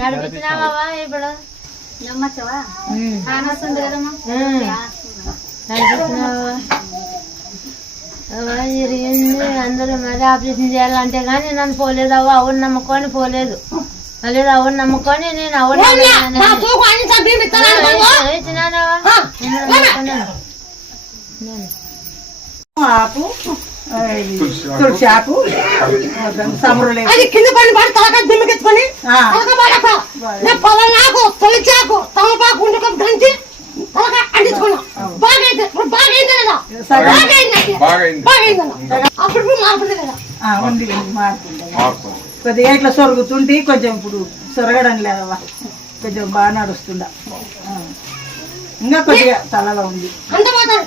నడిపించినావా ఇప్పుడు నమ్మచ్చవా వస్తుంది కదమ్మా జరిగింది. అందరూ మరి ఆపరేషన్ చేయాలంటే గానీ నన్ను పోలేదు. అవును నమ్ముకొని పోలేదు. లేదు అవును నమ్ముకొని నేను అవును తులసి ఆకు కింద పని పడి తలకాయ దుమ్ముకెత్తుకొని పొలాకు తొలిచి ఆకు తమలపాకు ఉండుకో దంచి తలకాయ అంటించుకున్నాం. బాగైంది కదా అప్పుడు మారుతుంది కదా ఉంది మారుతుంది. కొద్దిగా ఇట్లా సొరుగుతుంటే కొంచెం ఇప్పుడు సొరగడం లేదవ్వా, కొంచెం బాగా నడుస్తుండ. ఇంకా కొద్దిగా తలగా ఉంది అంత మాత్రం